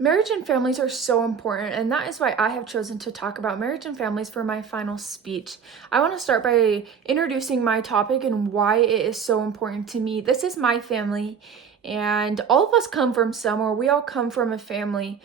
Marriage and families are so important, and that is why I have chosen to talk about marriage and families for my final speech. I want to start by introducing my topic and why it is so important to me. This is my family, and all of us come from somewhere. We all come from a family.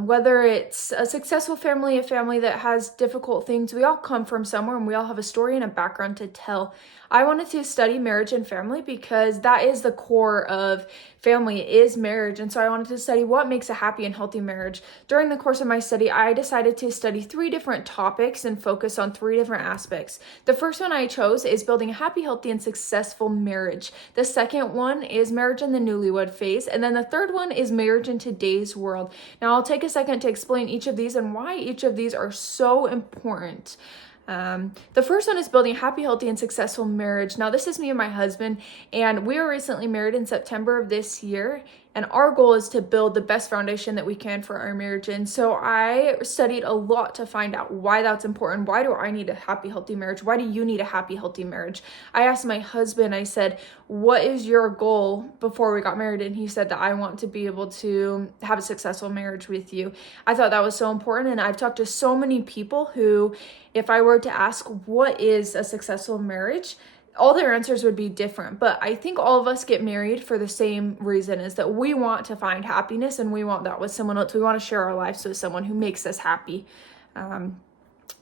Whether it's a successful family, a family that has difficult things, we all come from somewhere and we all have a story and a background to tell. I wanted to study marriage and family because that is the core of family is marriage. And so I wanted to study what makes a happy and healthy marriage. During the course of my study, I decided to study 3 different topics and focus on 3 different aspects. The first one I chose is building a happy, healthy, and successful marriage. The second one is marriage in the newlywed phase. And then the third one is marriage in today's world. Now I'll take a second to explain each of these and why each of these are so important. The first one is building a happy, healthy, and successful marriage. Now, this is me and my husband, and we were recently married in September of this year. And our goal is to build the best foundation that we can for our marriage. And so I studied a lot to find out why that's important. Why do I need a happy, healthy marriage? Why do you need a happy, healthy marriage? I asked my husband, I said, what is your goal before we got married? And he said that I want to be able to have a successful marriage with you. I thought that was so important. And I've talked to so many people who, if I were to ask what is a successful marriage, all their answers would be different. But I think all of us get married for the same reason, is that we want to find happiness and we want that with someone else. We want to share our lives with someone who makes us happy.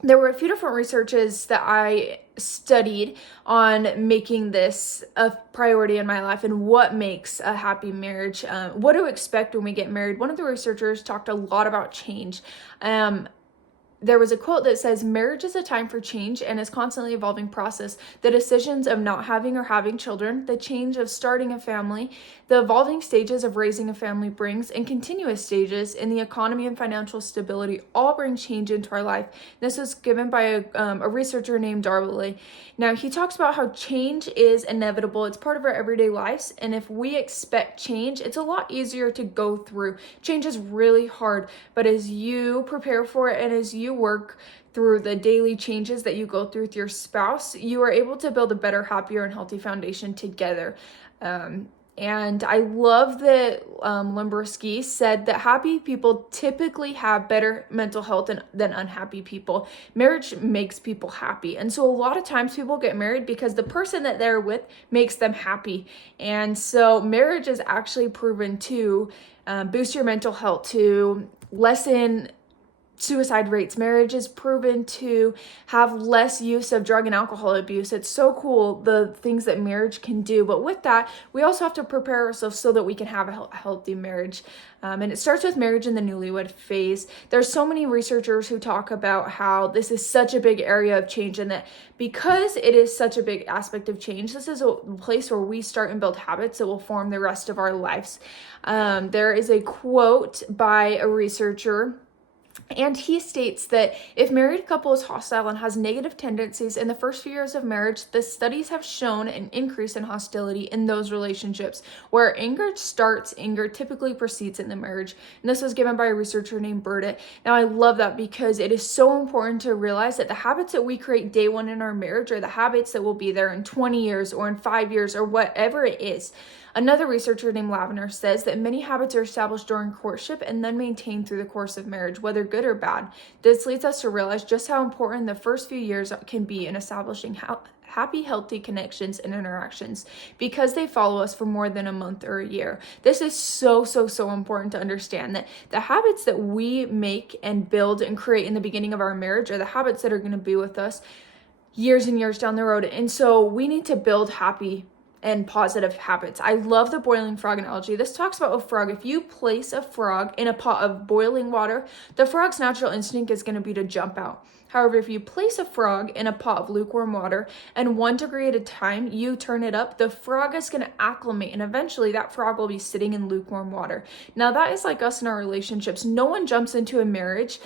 There were a few different researches that I studied on making this a priority in my life and what makes a happy marriage, what to expect when we get married. One of the researchers talked a lot about change. There was a quote that says, marriage is a time for change and is constantly evolving process. The decisions of not having or having children, the change of starting a family, the evolving stages of raising a family brings, and continuous stages in the economy and financial stability all bring change into our life. This was given by a researcher named Darley. Now, he talks about how change is inevitable. It's part of our everyday lives. And if we expect change, it's a lot easier to go through. Change is really hard, but as you prepare for it and as you work through the daily changes that you go through with your spouse, you are able to build a better, happier, and healthy foundation together. And I love that Limberski said that happy people typically have better mental health than unhappy people. Marriage makes people happy. And so a lot of times people get married because the person that they're with makes them happy. And so marriage is actually proven to boost your mental health, to lessen suicide rates. Marriage is proven to have less use of drug and alcohol abuse. It's so cool, the things that marriage can do. But with that, we also have to prepare ourselves so that we can have a healthy marriage. And it starts with marriage in the newlywed phase. There's so many researchers who talk about how this is such a big area of change, and that because it is such a big aspect of change, this is a place where we start and build habits that will form the rest of our lives. There is a quote by a researcher, and he states that if married couple is hostile and has negative tendencies in the first few years of marriage, the studies have shown an increase in hostility in those relationships. Where anger starts, anger typically proceeds in the marriage. And this was given by a researcher named Burdett. Now, I love that because it is so important to realize that the habits that we create day one in our marriage are the habits that will be there in 20 years or in 5 years or whatever it is. Another researcher named Lavender says that many habits are established during courtship and then maintained through the course of marriage, whether good or bad. This leads us to realize just how important the first few years can be in establishing happy, healthy connections and interactions, because they follow us for more than a month or a year. This is so important to understand, that the habits that we make and build and create in the beginning of our marriage are the habits that are going to be with us years and years down the road. And so we need to build happy and positive habits. I love the boiling frog analogy. This talks about a frog. If you place a frog in a pot of boiling water, the frog's natural instinct is going to be to jump out. However, if you place a frog in a pot of lukewarm water and 1 degree at a time, you turn it up, the frog is going to acclimate, and eventually that frog will be sitting in lukewarm water. Now, that is like us in our relationships. No one jumps into a marriage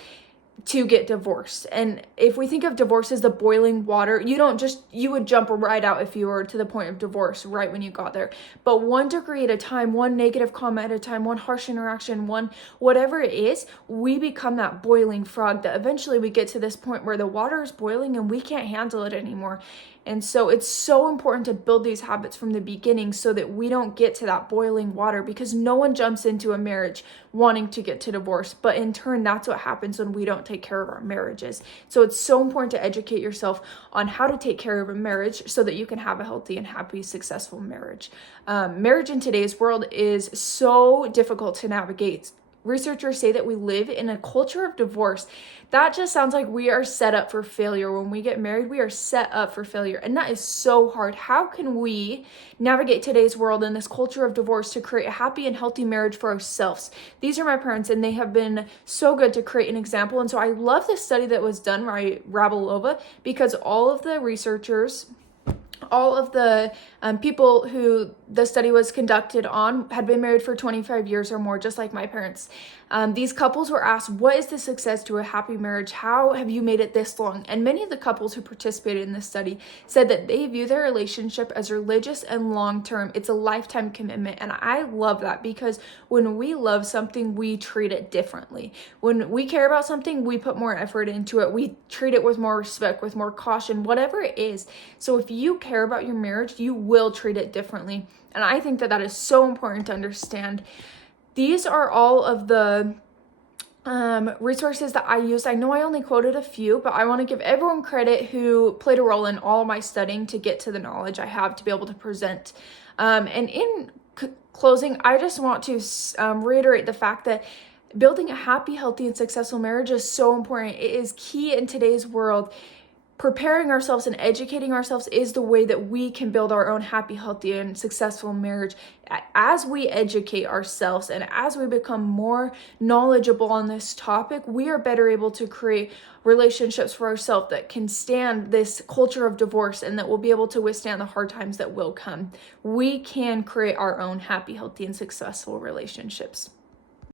to get divorced. And if we think of divorce as the boiling water, you would jump right out if you were to the point of divorce right when you got there. But 1 degree at a time, 1 negative comment at a time, 1 harsh interaction, 1 whatever it is, we become that boiling frog that eventually we get to this point where the water is boiling and we can't handle it anymore. And so it's so important to build these habits from the beginning so that we don't get to that boiling water, because no one jumps into a marriage wanting to get to divorce. But in turn, that's what happens when we don't take care of our marriages. So it's so important to educate yourself on how to take care of a marriage so that you can have a healthy and happy, successful marriage. Marriage in today's world is so difficult to navigate. Researchers say that we live in a culture of divorce. That just sounds like we are set up for failure. When we get married, we are set up for failure. And that is so hard. How can we navigate today's world in this culture of divorce to create a happy and healthy marriage for ourselves? These are my parents, and they have been so good to create an example. And so I love this study that was done by Rabalova, because all of the researchers, all of the people who the study was conducted on had been married for 25 years or more, just like my parents. These couples were asked, what is the success to a happy marriage? How have you made it this long? And many of the couples who participated in this study said that they view their relationship as religious and long-term. It's a lifetime commitment. And I love that, because when we love something, we treat it differently. When we care about something, we put more effort into it. We treat it with more respect, with more caution, whatever it is. So if you care about your marriage, you will treat it differently. And I think that that is so important to understand. These are all of the resources that I used. I know I only quoted a few, but I want to give everyone credit who played a role in all of my studying to get to the knowledge I have to be able to present. And in closing, I just want to reiterate the fact that building a happy, healthy, and successful marriage is so important. It is key in today's world. Preparing ourselves and educating ourselves is the way that we can build our own happy, healthy, and successful marriage. As we educate ourselves and as we become more knowledgeable on this topic, we are better able to create relationships for ourselves that can stand this culture of divorce and that will be able to withstand the hard times that will come. We can create our own happy, healthy, and successful relationships.